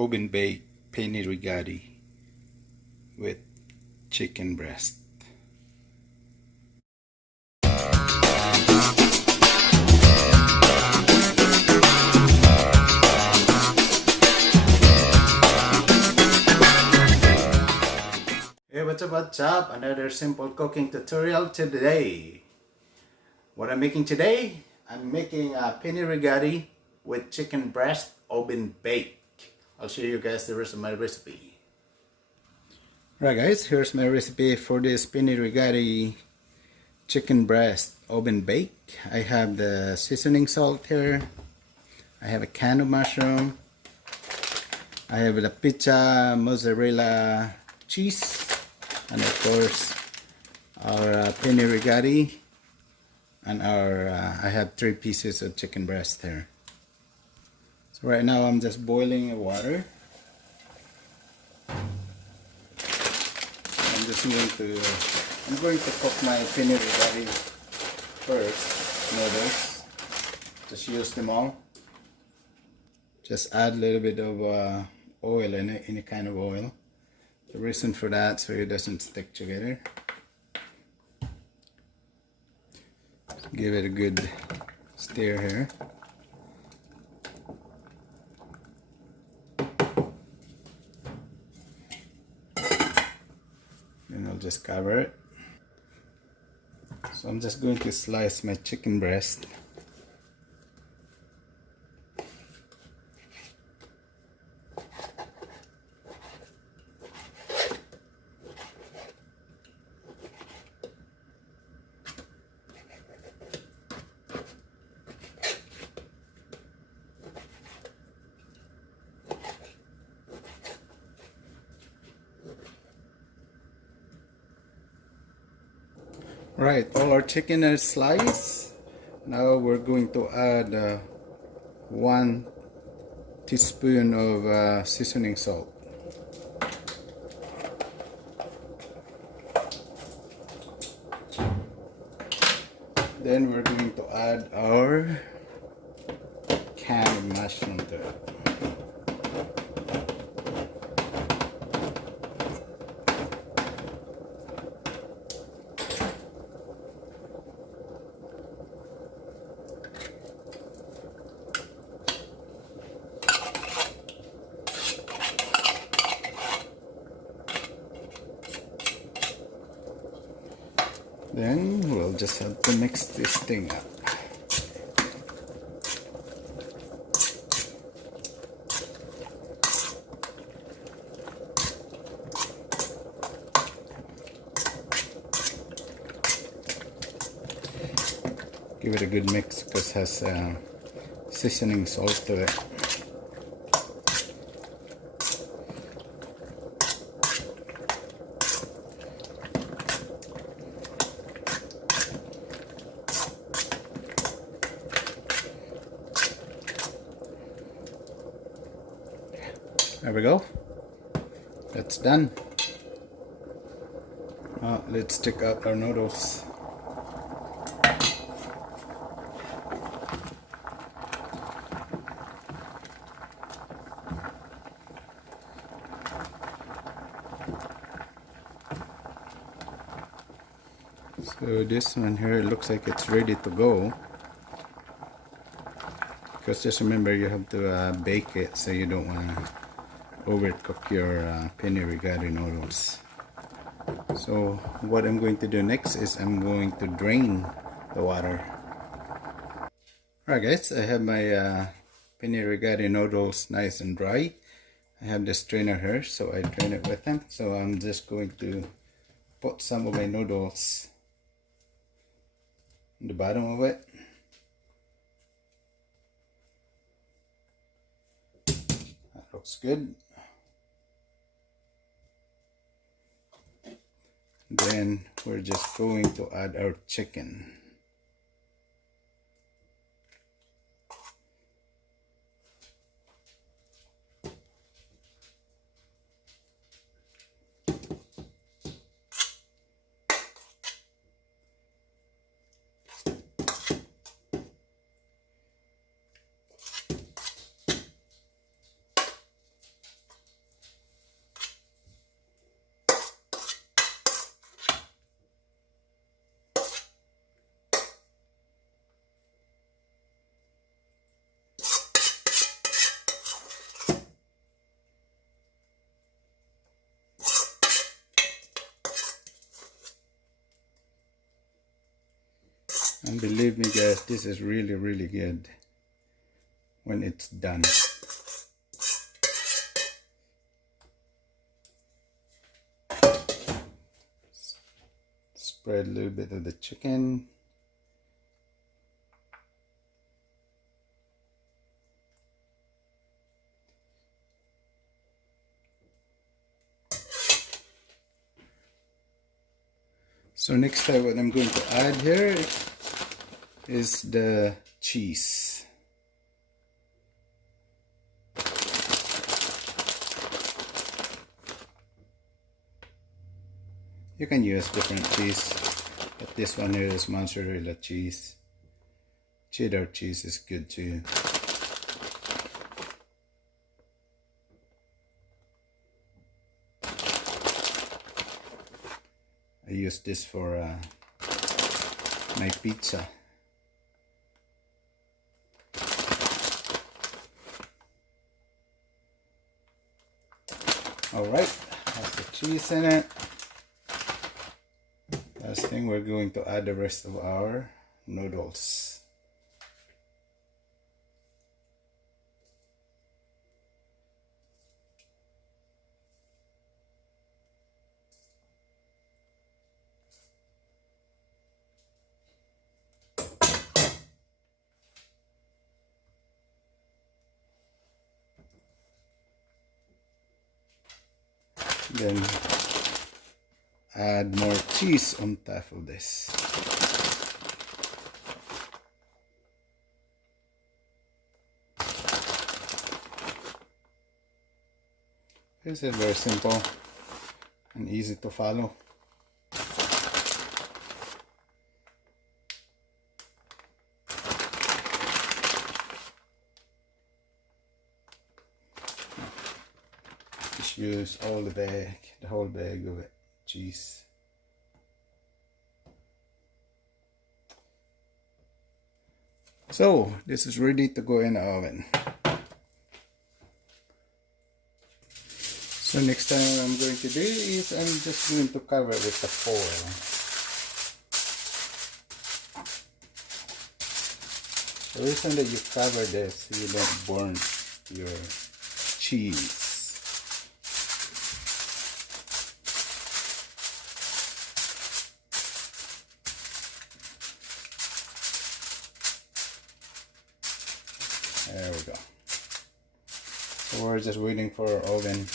oven baked pinne rigate with chicken breast. Hey, what's up? Another simple cooking tutorial today. What I'm making today, I'm making a pinne rigate with chicken breast oven bake. I'll show you guys the rest of my recipe. Right guys, here's my recipe for this pinne rigate chicken breast oven bake. I have the seasoning salt here. I have a can of mushroom. I have the pizza mozzarella cheese. And of course our pinne rigate. And I have 3 pieces of chicken breast here. So right now I'm just boiling water. I'm going to cook my pinne rigate first. Noodles. Just use them all. Just add a little bit of oil in it, any kind of oil. The reason for that, so it doesn't stick together. Give it a good stir here. Then I'll just cover it. So I'm just going to slice my chicken breast. Right, all our chicken is sliced. Now we're going to add 1 teaspoon of seasoning salt. Then we're going to add our can of mushroom to it. Then we'll just have to mix this thing up. Give it a good mix because it has seasoning salt to it. There we go. That's done. Let's take out our noodles. So this one here looks like it's ready to go. Because just remember you have to bake it, so you don't want to overcook your pinne rigate noodles. So what I'm going to do next is I'm going to drain the water. Alright guys, I have my pinne rigate noodles nice and dry. I have the strainer here, so I drain it with them. So I'm just going to put some of my noodles on the bottom of it. That looks good. Then we're just going to add our chicken. And believe me guys, this is really good when it's done. Spread a little bit of the chicken. So next time what I'm going to add here is the cheese. You can use different cheese, but this one here is mozzarella cheese. Cheddar cheese is good too. I use this for my pizza. Alright, has the cheese in it. Last thing, we're going to add the rest of our noodles. Then add more cheese on top of this. This is very simple and easy to follow. Just use all the bag, the whole bag of it, cheese. So this is ready to go in the oven. So next time what I'm going to do is I'm just going to cover it with the foil. The reason that you cover this, you don't burn your cheese. There we go. So we're just waiting for our oven.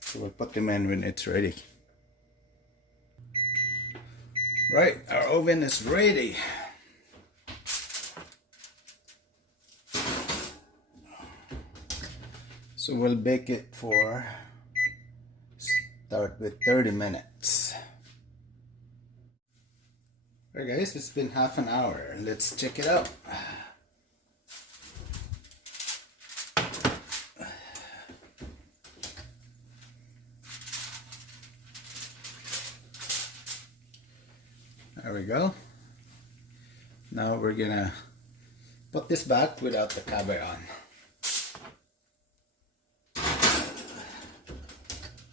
So we'll put them in when it's ready. Right, our oven is ready. So we'll bake it for, start with 30 minutes. Alright guys, it's been half an hour. Let's check it out. There we go. Now we're gonna put this back without the cover on.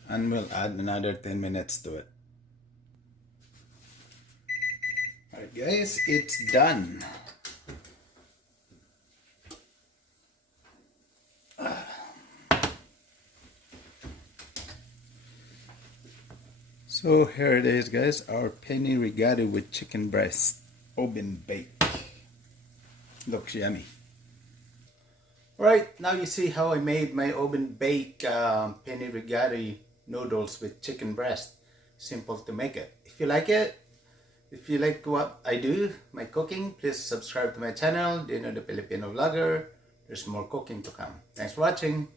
And we'll add another 10 minutes to it. Alright guys, it's done. So here it is guys, our pinne rigate with chicken breast, oven bake. Looks yummy. Alright, now you see how I made my oven bake pinne rigate noodles with chicken breast. Simple to make it. If you like it, if you like what I do, my cooking, please subscribe to my channel, Dino the Filipino Vlogger. There's more cooking to come. Thanks for watching.